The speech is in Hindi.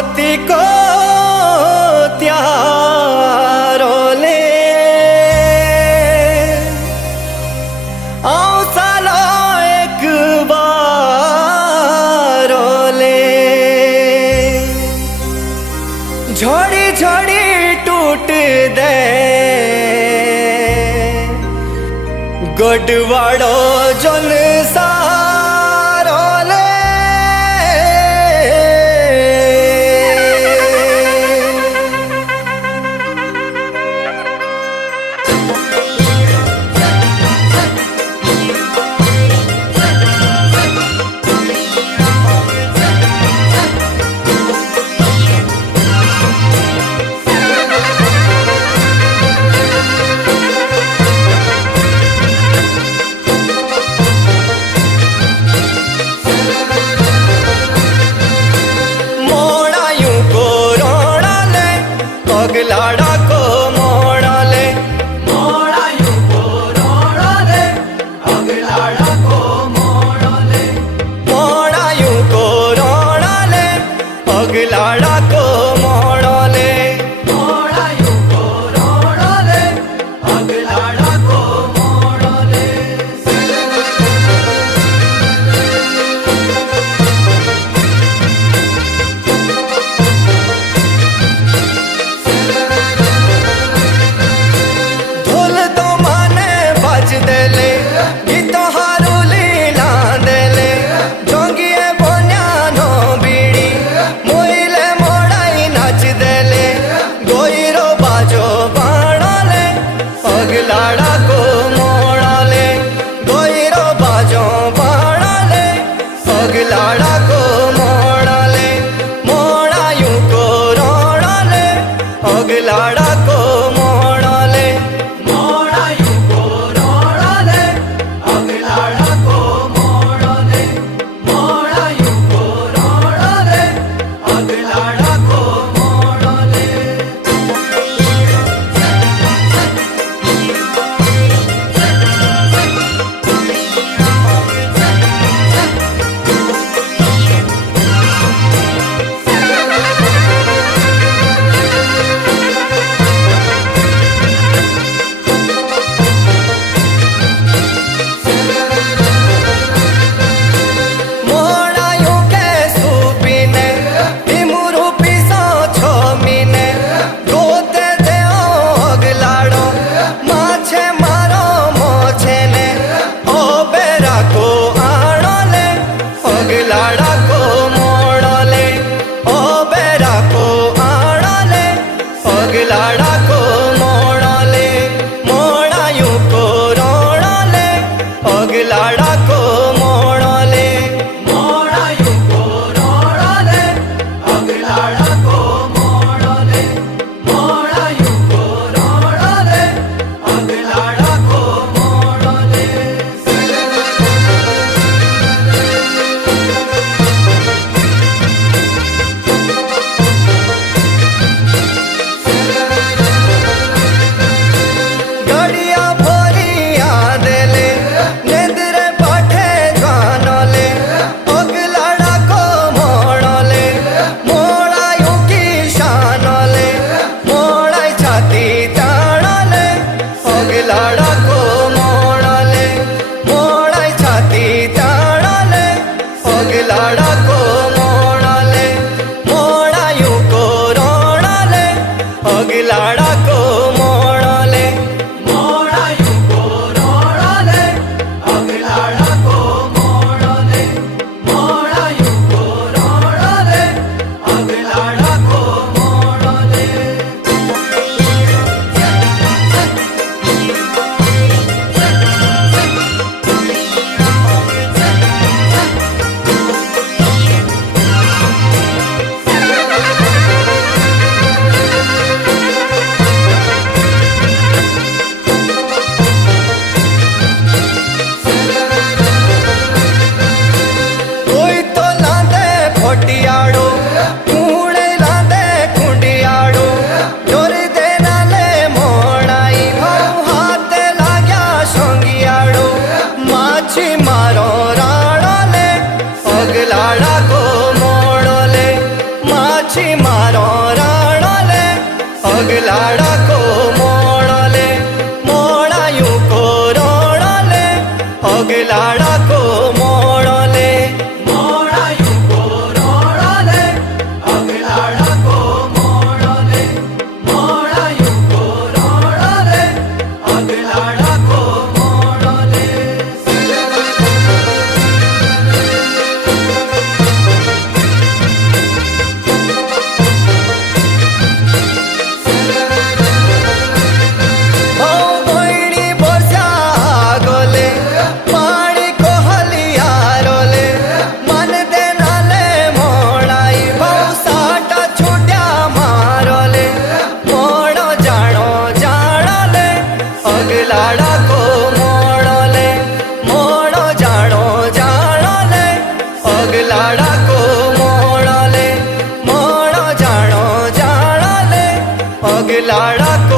मोती को त्यारो ले आओ सालो एक बारो ले झोड़ी झोड़ी टूट दे गोडवाड़ो जोन सारो ले पगलाड़ा को मोड़ा ले मोड़ा यूं को रोड़ा ले पगलाड़ा को मोड़ा ले मोड़ा यूं को रोड़ा ले पगलाड़ा को मोड़ा ले मोड़ा यूं को रोड़ा ले पगलाड़ा को मोड़ा ले पगलाड़ा को मोड़ा ले गोइरो बाजो बाड़ा ले पगलाड़ा को मोड़ा ले मोड़ा यूं को रोड़ा ले पगलाड़ा को मोड़ा ले मोड़ा यूं को रोड़ा ले पगलाड़ा को मोड़ा ले मोड़ा यूं को रोड़ा ले पगलाड़ा को मोड़ा ले पगलाड़ा को मोड़ा ले ओ बेरा को आड़ा ले पगलाड़ा को मोड़ा ले मोड़ा यूं को रोड़ा ले पगलाड़ा को मोड़ा ले मोड़ा यूं को रोड़ा ले पगलाड़ा को मोड़ा ले मोड़ा यूं को रोड़ा ले पगलाड़ा को मोड़ा ले पगलाड़ा को मोड़ा ले मोड़ा छाती ताड़ा ले पगलाड़ा को मोड़ा ले मोड़ा यूं को रोड़ा ले पगलाड़ा को मोड़ा ले मोड़ा यूं को रोड़ा ले पगलाड़ा को मोड़ा ले मोड़ा यूं को रोड़ा ले पगलाड़ा को मोड़ा ले पगला डाको मोड़ो ले मोड़ायूं को रोड़ो ले पगला डाको मोड़ो ले मोड़ायूं को रोड़ो ले पगला डाको मोड़ो ले पगला डाको